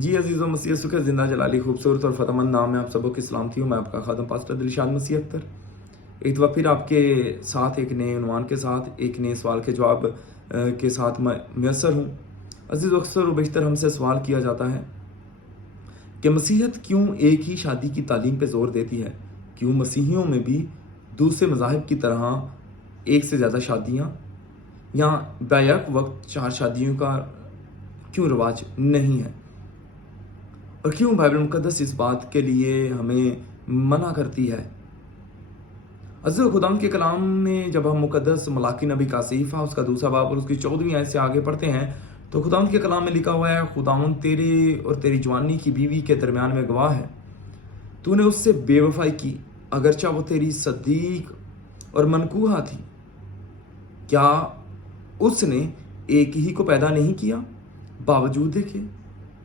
जी अजीज़ व मसीह सुख ज़िंदा जलाली खूबसूरत और फ़तमंद नाम है आप सबों की सलामती हूँ। मैं आपका खादम पास्टर दिलशाद मसीह अख्तर एक दफ़ा फिर आपके साथ एक नए उन्वान के साथ एक नए सवाल के जवाब के साथ मैं मैसर हूँ। अजीज़ अक्सर व बेशतर हमसे सवाल किया जाता है कि मसीहत क्यों एक ही शादी की तालीम पे ज़ोर देती है, क्यों मसीहियों में भी दूसरे मज़ाहिब की तरह एक से ज़्यादा शादियाँ या बैक वक्त 4 शादियों का क्यों रिवाज नहीं है, और क्यों बाइबल मुक़द्दस इस बात के लिए हमें मना करती है। अज़ीज़ खुदाम के कलाम में जब हम मुक़द्दस मलाकी नबी का सहीफ़ा उसका दूसरा बाब और उसकी 14वीं आयत से आगे पढ़ते हैं तो खुदाम के कलाम में लिखा हुआ है, खुदावन तेरे और तेरी जवानी की बीवी के दरमियान में गवाह है, तूने उससे बेवफाई की अगरचा वो तेरी सदीक और मनकूहा थी। क्या उसने एक ही को पैदा नहीं किया? बावजूद देखे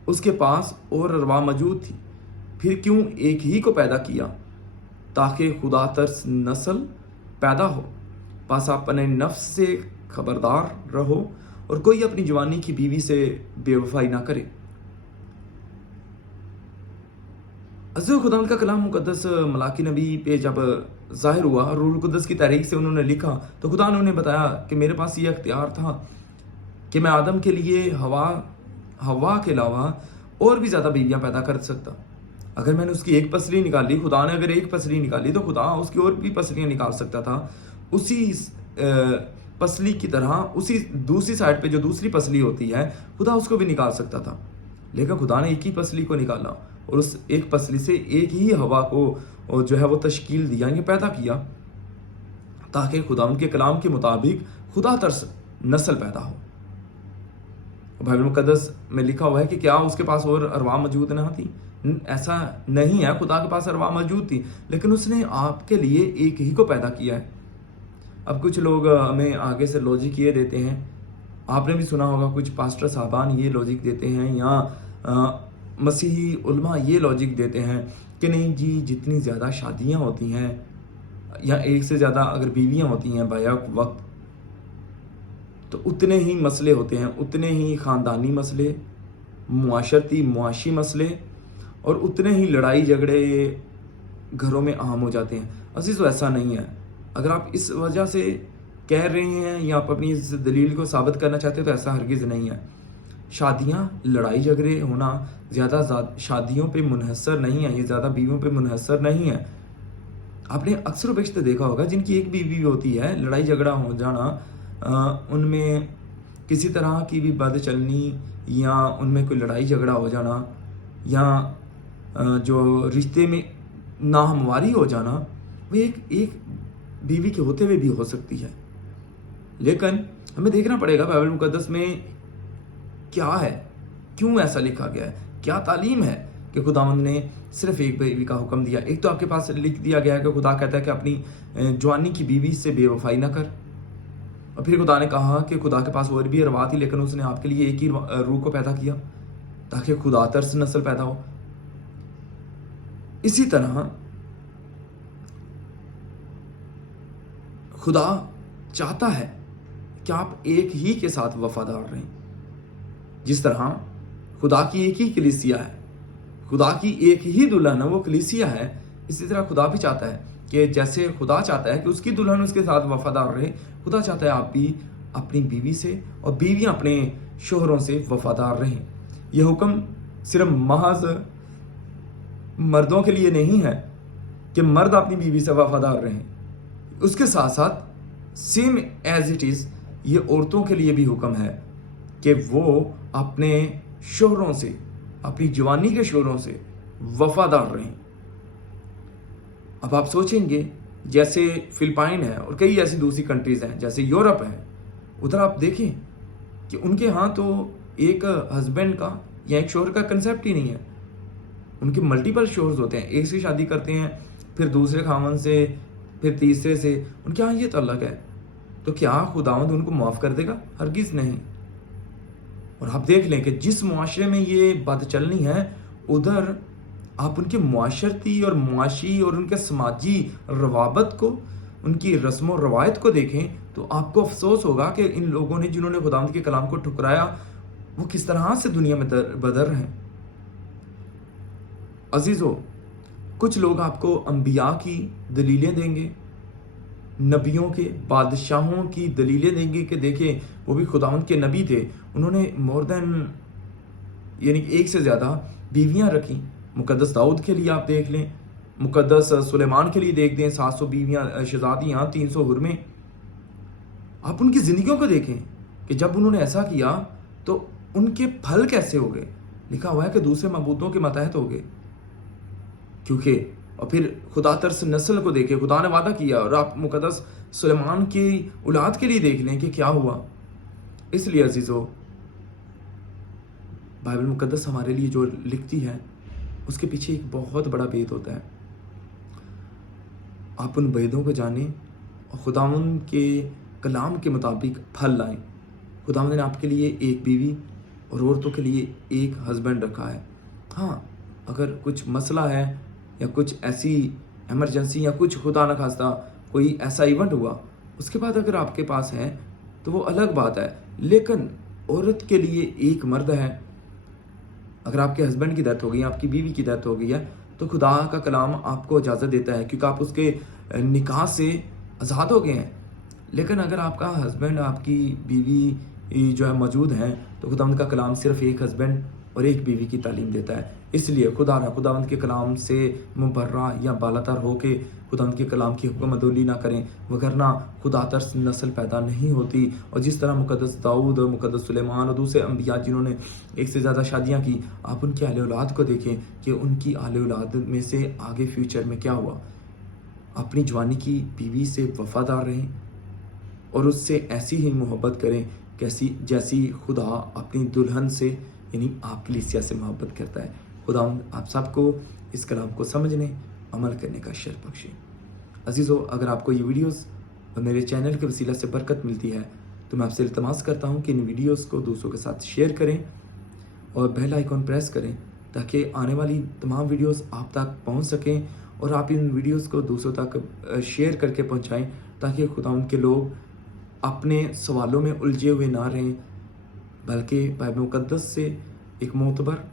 उसके पास और अरवा मौजूद थी, फिर क्यों एक ही को पैदा किया ताकि खुदा तरस नस्ल पैदा हो। पास अपने नफ्स से खबरदार रहो और कोई अपनी जवानी की बीवी से बेवफाई ना करे। अज़ीज़ खुदा का कलाम मुक़द्दस मलाकी नबी पे जब ज़ाहिर हुआ, रूह कुद्दस की तहरीक से उन्होंने लिखा तो खुदा ने उन्हें बताया कि मेरे पास ये अख्तियार था कि मैं आदम के लिए हवा के अलावा और भी ज़्यादा बीवियाँ पैदा कर सकता। अगर मैंने उसकी एक पसली निकाली, खुदा ने अगर एक पसली निकाली तो खुदा उसकी और भी पसलियाँ निकाल सकता था। उसी पसली की तरह उसी दूसरी साइड पे जो दूसरी पसली होती है खुदा उसको भी निकाल सकता था, लेकिन खुदा ने एक ही पसली को निकाला और उस एक पसली से एक ही हवा को जो है वो तश्कील दिया, ये पैदा किया ताकि खुदा उनके कलाम के मुताबिक खुदा तरस नस्ल पैदा हो। बाइबल मुक़द्दस में लिखा हुआ है कि क्या उसके पास और अरवा मौजूद ना थी? ऐसा नहीं है, खुदा के पास अरवा मौजूद थी, लेकिन उसने आपके लिए एक ही को पैदा किया है। अब कुछ लोग हमें आगे से लॉजिक ये देते हैं, आपने भी सुना होगा कुछ पास्टर साहबान ये लॉजिक देते हैं या मसीही उलमा ये लॉजिक देते हैं कि नहीं जी, जितनी ज़्यादा शादियाँ होती हैं या एक से ज़्यादा अगर बीवियाँ होती हैं बैक वक्त तो उतने ही मसले होते हैं, उतने ही ख़ानदानी मसले, मुआशी मसले और उतने ही लड़ाई झगड़े घरों में आम हो जाते हैं। अजीज़ ऐसा नहीं है। अगर आप इस वजह से कह रहे हैं या आप अपनी इस दलील को साबित करना चाहते हैं तो ऐसा हरगिज़ नहीं है। शादियाँ, लड़ाई झगड़े होना ज़्यादा शादियों पे मुनहसर नहीं है, ये ज़्यादा बीवियों पे मुनहसर नहीं है। आपने अक्सर बेशतर देखा होगा जिनकी एक बीवी होती है, लड़ाई झगड़ा हो जाना उनमें किसी तरह की भी बदचलनी या उनमें कोई लड़ाई झगड़ा हो जाना या जो रिश्ते में नाहमवारी हो जाना वो एक बीवी के होते हुए भी हो सकती है। लेकिन हमें देखना पड़ेगा बाइबल मुक़द्दस में क्या है, क्यों ऐसा लिखा गया है, क्या तालीम है कि खुदावंद ने सिर्फ एक बीवी का हुक्म दिया। एक तो आपके पास लिख दिया गया है कि खुदा कहता है कि अपनी जवानी की बीवी से बेवफाई ना कर, और फिर खुदा ने कहा कि खुदा के पास और भी अरवा थी लेकिन उसने आपके लिए एक ही रूह को पैदा किया ताकि खुदा तरस नस्ल पैदा हो। इसी तरह खुदा चाहता है कि आप एक ही के साथ वफादार रहें। जिस तरह खुदा की एक ही कलीसिया है, खुदा की एक ही दुल्हन है, वो कलीसिया है, इसी तरह खुदा भी चाहता है कि जैसे खुदा चाहता है कि उसकी दुल्हन उसके साथ वफादार रहे, खुदा चाहता है आप भी अपनी बीवी से और बीवियां अपने शोहरों से वफादार रहें। यह हुक्म सिर्फ महज मर्दों के लिए नहीं है कि मर्द अपनी बीवी से वफादार रहें, उसके साथ साथ सेम एज इट इज़ ये औरतों के लिए भी हुक्म है कि वो अपने शोहरों से, अपनी जवानी के शोहरों से वफादार रहें। अब आप सोचेंगे जैसे फिलिपाइन है और कई ऐसी दूसरी कंट्रीज़ हैं जैसे यूरोप है, उधर आप देखें कि उनके यहाँ तो एक हस्बैंड का या एक शोहर का कंसेप्ट ही नहीं है। उनके मल्टीपल शोहर्स होते हैं, एक से शादी करते हैं फिर दूसरे खामन से फिर तीसरे से, उनके यहाँ ये तो अलग है। तो क्या खुदावंद उनको माफ़ कर देगा? हरगिज़ नहीं। और आप देख लें कि जिस मुआशरे में ये बात चलनी है उधर आप उनके मुआशरती और मुआशी और उनके समाजी रवाबत को, उनकी रस्म व रवायत को देखें तो आपको अफसोस होगा कि इन लोगों ने जिन्होंने खुदावंद के कलाम को ठुकराया वो किस तरह से दुनिया में बदर हैं। अजीज़ों, कुछ लोग आपको अंबिया की दलीलें देंगे, नबियों के, बादशाहों की दलीलें देंगे कि देखें वो भी खुदावंद के नबी थे, उन्होंने मोर देन यानी एक से ज़्यादा बीवियां रखी। मुकद्दस दाऊद के लिए आप देख लें, मुकद्दस सुलेमान के लिए देख दें, 700 बीवियां, शहजादियाँ, 300 हुर्मे। आप उनकी ज़िंदगियों को देखें कि जब उन्होंने ऐसा किया तो उनके फल कैसे हो गए। लिखा हुआ है कि दूसरे मबूतों के मतहत हो गए, क्योंकि और फिर खुदा तरस नस्ल को देखे, खुदा ने वादा किया। और आप मुकद्दस सुलेमान की औलाद के लिए देख लें कि क्या हुआ। इसलिए अजीज़ों, बाइबल मुकद्दस हमारे लिए जो लिखती है उसके पीछे एक बहुत बड़ा भेद होता है। आप उन भेदों को जानें और खुदावंद के कलाम के मुताबिक फल लाएं। खुदावंद ने आपके लिए एक बीवी और औरतों के लिए एक हस्बैंड रखा है। हाँ, अगर कुछ मसला है या कुछ ऐसी इमरजेंसी या कुछ खुदा न खास्ता कोई ऐसा इवेंट हुआ, उसके बाद अगर आपके पास है तो वो अलग बात है। लेकिन औरत के लिए एक मर्द है। अगर आपके हस्बैंड की डेथ हो गई, आपकी बीवी की डेथ हो गई है, तो खुदा का कलाम आपको इजाज़त देता है, क्योंकि आप उसके निकाह से आज़ाद हो गए हैं। लेकिन अगर आपका हस्बैंड, आपकी बीवी जो है मौजूद हैं, तो खुदावंद का कलाम सिर्फ एक हस्बैंड और एक बीवी की तालीम देता है। इसलिए खुदावंद के कलाम से मुबर्रा या बालातर हो के खुदावंद के कलाम की हुक्मदोली ना करें, वगरना खुदा तरस नस्ल पैदा नहीं होती। और जिस तरह मुकद्दस दाऊद और मुकद्दस सुलेमान और दूसरे अंबिया जिन्होंने एक से ज़्यादा शादियाँ की, आप उनकी आले औलाद को देखें कि उनकी आले औलाद में से आगे फ्यूचर में क्या हुआ। अपनी जवानी की बीवी से वफादार रहें और उससे ऐसी ही मोहब्बत करें जैसी खुदा अपनी दुल्हन से यानी आप कलीसिया से मोहब्बत करता है। खुदावंद आप सबको इस कलाम को समझने, अमल करने का शर्फ बख्शे। अजीज़ों, अगर आपको ये वीडियोस और मेरे चैनल के वसीला से बरकत मिलती है तो मैं आपसे इल्तमास करता हूँ कि इन वीडियोस को दूसरों के साथ शेयर करें और बेल आइकॉन प्रेस करें, ताकि आने वाली तमाम वीडियोस आप तक पहुँच सकें। और आप इन वीडियोस को दूसरों तक शेयर करके पहुँचाएँ, ताकि खुदावंद के लोग अपने सवालों में उलझे हुए ना रहें, बल्कि बाइबल मुकद्दस से एक मोतबर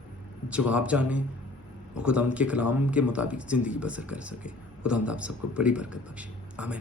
जवाब जाने और खुदावंद के कलाम के मुताबिक ज़िंदगी बसर कर सके। खुदावंद आप सबको बड़ी बरकत बख्शे। आमीन।